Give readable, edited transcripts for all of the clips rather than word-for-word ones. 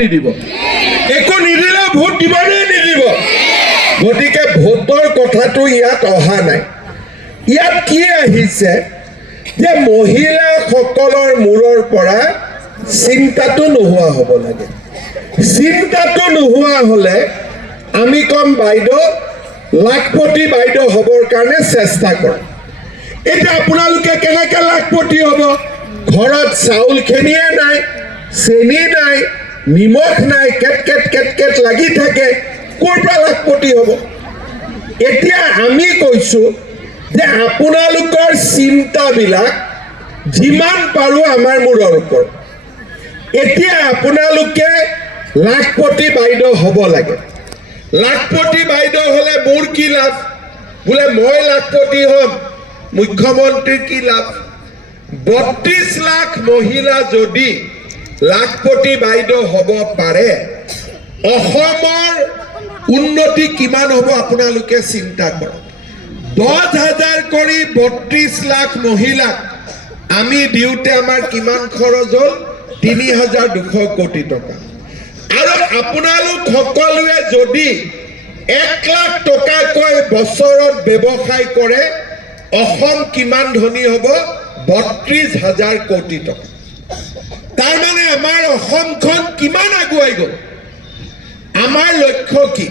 নিদিব একো নিদিলে ভোট দিব নে নিদিব গতিকে ভোটৰ কথাটো ইয়াত অহা নাই ইয়াত কি আহিছে যে মহিলাসকলৰ মূৰৰ পৰা চিন্তাটো নোহোৱা হ'ব লাগে চিন্তাটো নোহোৱা হলে আমি কম বাইদেউ লাখপতি বাইদেউ হবৰ কাৰণে চেষ্টা কৰক এটা আপোনালোকে কেনেকৈ লাখপতি হ'ব ঘৰত চাউল খেনিয়ে নাই চেনি নাই নিমখ নাই কেট লাগি থাকে ক'ৰ পৰা লাখপতি হ'ব এতিয়া আমি কৈছো যে আপোনালোকৰ চিন্তাবিলাক যিমান পাৰো আমাৰ মূৰৰ ওপৰত এতিয়া আপোনালোকে লাখপতি বাইদেউ হ'ব লাগে লাখপতি বাইদেউ হলে মোৰ কি লাভ বোলে মই লাখপতি হ'ম মুখ্যমন্ত্ৰীৰ কি লাভ 32 লাখ মহিলা যদি লাখপতি বাইদেউ হ'ব পাৰে অসমৰ উন্নতি কিমান হ'ব আপোনালোকে চিন্তা কৰক 10,000 কৰি 32 লাখ মহিলাক আমি দিওঁতে আমাৰ কিমান খৰচ হ'ল 3,200 কোটি টকা আৰু আপোনালোক সকলোৱে যদি 1 লাখ টকাকৈ বছৰত ব্যৱসায় কৰে অসম কিমান ধনী হ'ব 32,000 কোটি টকা তাৰ মানে আমাৰ অসমখন কিমান আগুৱাই গ'ল আমাৰ লক্ষ্য কি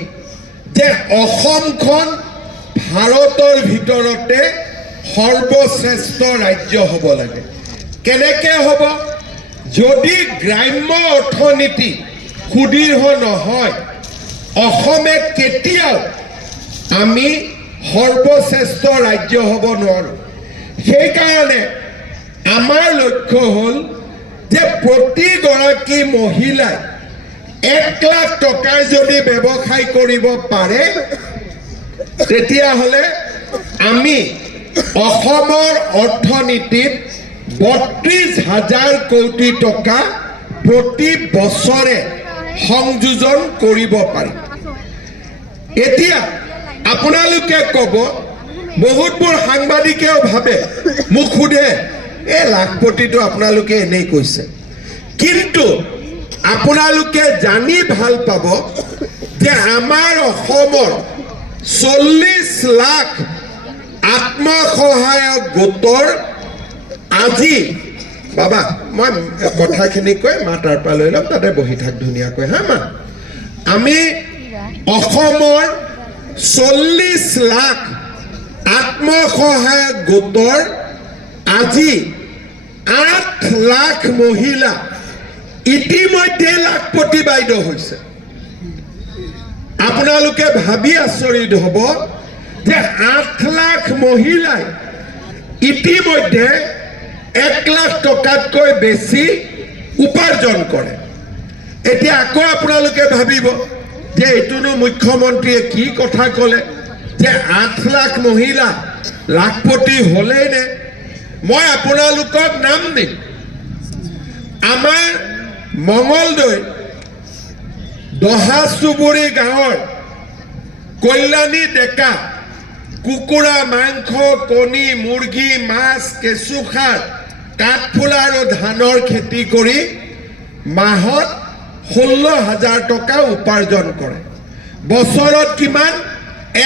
যে অসমখন ভাৰতৰ ভিতৰতে সৰ্বশ্ৰেষ্ঠ ৰাজ্য হ'ব লাগে কেনেকৈ হ'ব যদি গ্ৰাম্য অৰ্থনীতি সুদৃঢ় নহয় অসমে কেতিয়াও আমি সৰ্বশ্ৰেষ্ঠ ৰাজ্য হ'ব নোৱাৰো সেইকাৰণে আমাৰ লক্ষ্য হ'ল যে প্ৰতিগৰাকী মহিলাই 1 লাখ টকাৰ যদি ব্যৱসায় কৰিব পাৰে তেতিয়াহ'লে আমি অসমৰ অৰ্থনীতিত 32,000 কোটি টকা প্ৰতি বছৰে সংযোজন কৰিব পাৰি এতিয়া আপোনালোকে ক'ব বহুতবোৰ সাংবাদিকেও ভাবে মোক সোধে এই লাখপতিটো আপোনালোকে এনেই কৈছে কিন্তু আপোনালোকে জানি ভাল পাব যে আমাৰ অসমৰ 40 লাখ আত্মসহায়ক গোটৰ আজি বাবা মই কথাখিনি কৈ মা তাৰ পৰা লৈ ল'ম তাতে বহি থাক ধুনীয়াকৈ হা মা আমি অসমৰ 40 লাখ আত্মসহায়ক গোটৰ আজি 8 লাখ মহিলা ইতিমধ্যে লাখপতি বাইদেউ হৈছে আপোনালোকে ভাবি আচৰিত হ'ব যে 8 লাখ মহিলাই ইতিমধ্যে 1 লাখ টকাতকৈ বেছি উপাৰ্জন কৰে এতিয়া আকৌ আপোনালোকে ভাবিব যে এইটোনো মুখ্যমন্ত্ৰীয়ে কি কথা ক'লে যে 8 লাখ মহিলা লাখপতি হ'লেই নে মই আপোনালোকক নাম দিম আমাৰ মঙলদৈ দহা চুবুৰী গাঁৱৰ কল্যাণী ডেকা কুকুৰা মাংস কণী মুৰ্গী মাছ কেঁচুসাৰ কাঠফুলা আৰু ধানৰ খেতি কৰি মাহত 16,000 টকা উপাৰ্জন কৰে বছৰত কিমান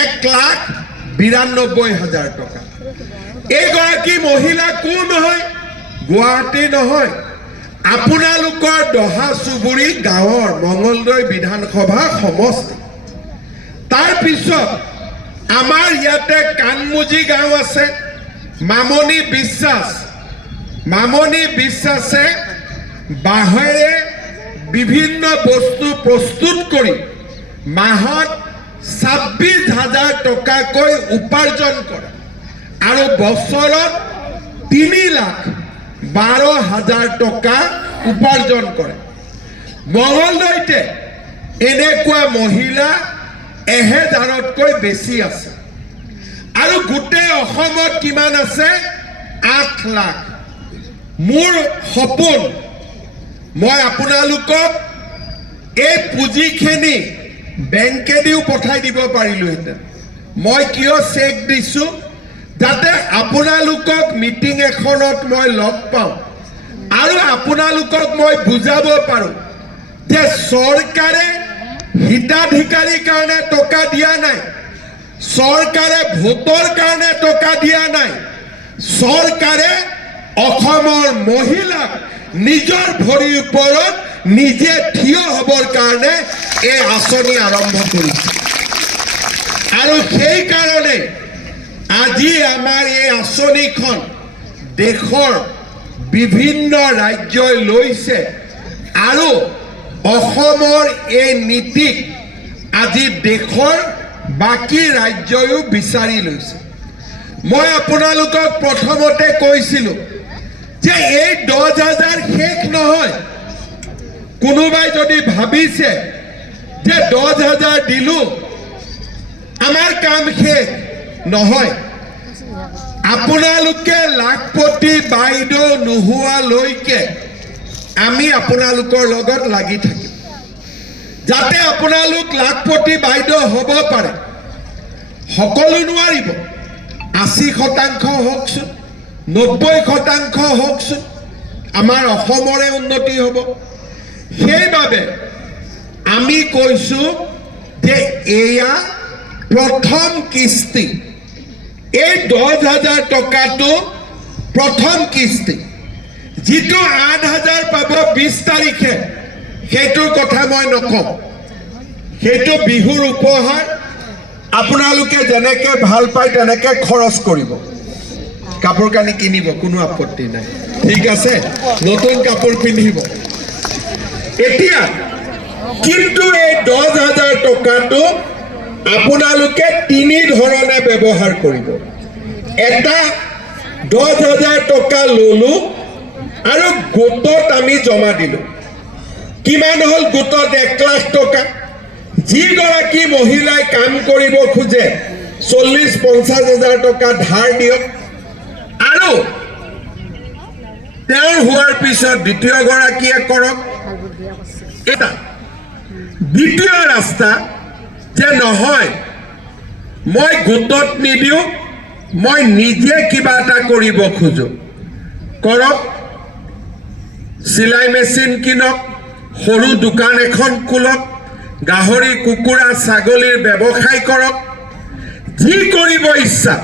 1,92,000 টকা এইগৰাকী মহিলা কোন হয় গুৱাহাটী নহয় আপোনালোকৰ দহা চুবুৰী গাঁৱৰ মঙলদৈ বিধানসভা সমষ্টি তাৰ পিছত আমাৰ ইয়াতে কানমুজি গাঁও আছে মামনি বিশ্বাসে বাঁহেৰে বিভিন্ন বস্তু প্ৰস্তুত কৰি মাহত 26,000 টকাকৈ উপাৰ্জন কৰে আৰু বছৰত 3,12,000 টকা উপাৰ্জন কৰে মঙলদৈতে এনেকুৱা মহিলা 1,000তকৈ বেছি আছে আৰু গোটেই অসমত কিমান আছে 8 লাখ মোৰ সপোন মই আপোনালোকক এই পুঁজিখিনি বেংকেদিও পঠাই দিব পাৰিলোহেঁতেন মই কিয় চেক দিছোঁ যাতে আপোনালোকক মিটিং এখনত মই লগ পাওঁ আৰু আপোনালোকক মই বুজাব পাৰোঁ যে চৰকাৰে হিতাধিকাৰীৰ কাৰণে টকা দিয়া নাই, চৰকাৰে ভোটৰ কাৰণে টকা দিয়া নাই, চৰকাৰে অসমৰ মহিলাক নিজৰ ভৰিৰ ওপৰত নিজে থিয় হ'বৰ কাৰণে এই আঁচনি আৰম্ভ কৰিছে। আৰু সেইকাৰণে আজি আমাৰ এই আঁচনিখন দেশৰ বিভিন্ন ৰাজ্যই লৈছে আৰু অসমৰ এই নীতিক আজি দেশৰ বাকী ৰাজ্যয়ো বিচাৰি লৈছে। মই আপোনালোকক প্ৰথমতে কৈছিলোঁ যে এই 10,000 শেষ নহয়। কোনোবাই যদি ভাবিছে যে 10,000 দিলোঁ আমাৰ কাম শেষ নহয়, আপোনালোকে লাখপতি বাইদেউ নোহোৱালৈকে আমি আপোনালোকৰ লগত লাগি থাকিম, যাতে আপোনালোক লাখপতি বাইদেউ হ'ব পাৰে। সকলো নোৱাৰিব, 80% হওকচোন, 90% হওকচোন, আমাৰ অসমৰে উন্নতি হ'ব। সেইবাবে আমি কৈছোঁ যে এয়া প্ৰথম কিস্তি, এই 10,000 টকাটো প্ৰথম কিস্তি। যিটো 8,000 পাব 20 তাৰিখে, সেইটোৰ কথা মই নকওঁ, সেইটো বিহুৰ উপহাৰ। আপোনালোকে যেনেকৈ ভাল পায় তেনেকৈ খৰচ কৰিব, কাপোৰ কানি কিনিব, কোনো আপত্তি নাই, ঠিক আছে, নতুন কাপোৰ পিন্ধিব। এতিয়া কিন্তু এই 10,000 টকাটো আপোনালোকে 3 ধৰণে ব্যৱহাৰ কৰিব। এটা 10,000 টকা ল'লোঁ আৰু গোটত আমি জমা দিলোঁ। কিমান হ'ল গোটত? 1 লাখ টকা। যিগৰাকী মহিলাই কাম কৰিব খোজে 40-50 হাজাৰ টকা ধাৰ দিয়ক, আৰু তেওঁৰ হোৱাৰ পিছত দ্বিতীয়গৰাকীয়ে কৰক। এটা দ্বিতীয় ৰাস্তা যে নহয়, মই গোটত নিদিওঁ, মই নিজে কিবা এটা কৰিব খোজোঁ, কৰক। চিলাই মেচিন কিনক, সৰু দোকান এখন খোলক, গাহৰি কুকুৰা ছাগলীৰ ব্যৱসায় কৰক, যি কৰিব ইচ্ছা,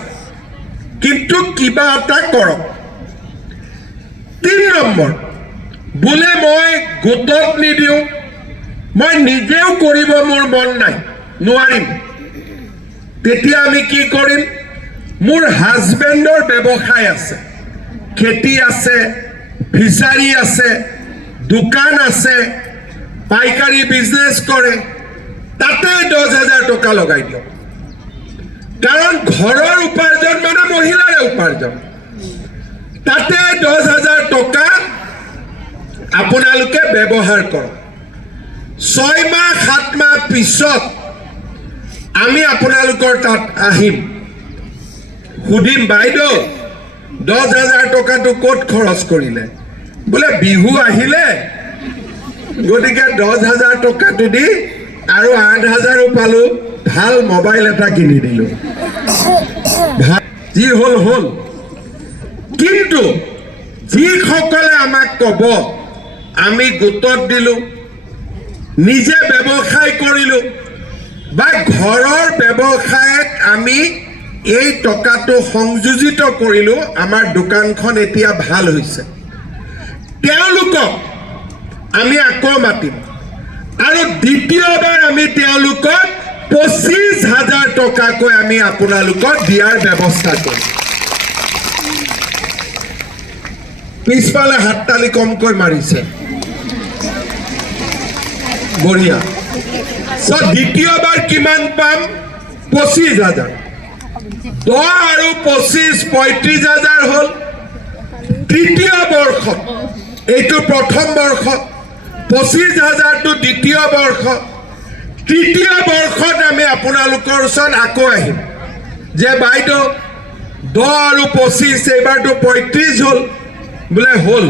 কিন্তু কিবা এটা কৰক। 3 নম্বৰ, বোলে মই গোটত নিদিওঁ, মই নিজেও কৰিব মোৰ মন নাই, নোৱাৰিম, তেতিয়া আমি কি কৰিম? মোৰ হাজবেণ্ডৰ ব্যৱসায় আছে, খেতি আছে, ফিচাৰী আছে, দোকান আছে, পাইকাৰী বিজনেছ কৰে, তাতে 10,000 টকা লগাই দিয়ক। কাৰণ ঘৰৰ উপাৰ্জন মানে মহিলাৰে উপাৰ্জন, তাতে 10,000 টকা আপোনালোকে ব্যৱহাৰ কৰক। 6 মাহ 7 মাহ পিছত আমি আপোনালোকৰ তাত আহিম, সুধিম, বাইদেউ 10,000 টকাটো ক'ত খৰচ কৰিলে? বোলে বিহু আহিলে, গতিকে 10,000 টকাটো দি আৰু 8,000 পালোঁ, ভাল মোবাইল এটা কিনি দিলোঁ, যি হ'ল হ'ল। কিন্তু যিসকলে আমাক ক'ব আমি গোটত দিলোঁ, নিজে ব্যৱসায় কৰিলোঁ, বা ঘৰৰ ব্যৱসায়ত আমি এই টকাটো সংযোজিত কৰিলোঁ, আমাৰ দোকানখন এতিয়া ভাল হৈছে, তেওঁলোকক আমি আকৌ মাতিম আৰু দ্বিতীয়বাৰ আমি তেওঁলোকক 25,000 টকাকৈ আমি আপোনালোকক দিয়াৰ ব্যৱস্থা কৰিম। পিছফালে হাততালি কমকৈ মাৰিছে, বঢ়িয়া। দ্বিতীয়বাৰ কিমান পাম? 25,000। 10 আৰু 25 35,000 হ'ল। তৃতীয় বৰ্ষত, এইটো প্ৰথম বৰ্ষ, 25,000টো দ্বিতীয় বৰ্ষ। তৃতীয় বৰ্ষত আমি আপোনালোকৰ ওচৰত আকৌ আহিম যে বাইদেউ 10 আৰু 25, এইবাৰটো 35 হ'ল। বোলে হ'ল,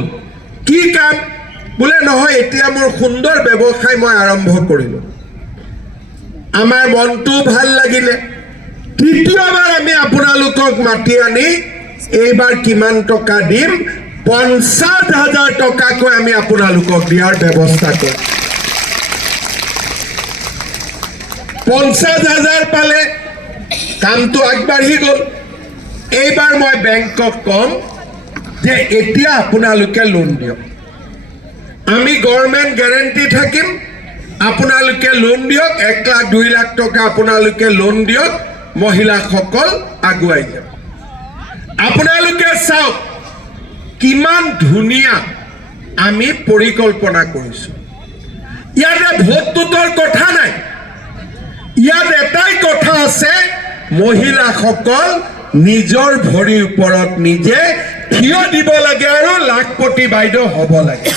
কি কাম? বোলে নহয়, এতিয়া মোৰ সুন্দৰ ব্যৱসায় মই আৰম্ভ কৰিলোঁ, আমাৰ মনটো ভাল লাগিলে। তৃতীয়বাৰ আমি আপোনালোকক মাতি আনি এইবাৰ কিমান টকা দিম? 50,000 টকাকৈ আমি আপোনালোকক দিয়াৰ ব্যৱস্থা কৰিম। 50,000 পালে কামটো আগবাঢ়ি গ'ল এইবাৰ মই বেংকক কম যে এতিয়া আপোনালোকে লোন দিয়ক আমি গভৰ্ণমেণ্ট গ্যাৰান্টি থাকিম আপোনালোকে লোন দিয়ক 1 লাখ 2 লাখ টকা আপোনালোকে লোন দিয়ক মহিলাসকল আগুৱাই যাওক আপোনালোকে চাওক কিমান ধুনীয়া আমি পৰিকল্পনা কৰিছো ইয়াতে ভোটটোৰ কথা নাই ইয়াত এটাই কথা আছে মহিলাসকল নিজৰ ভৰিৰ ওপৰত নিজে থিয় দিব লাগে আৰু লাখপতি বাইদেউ হ'ব লাগে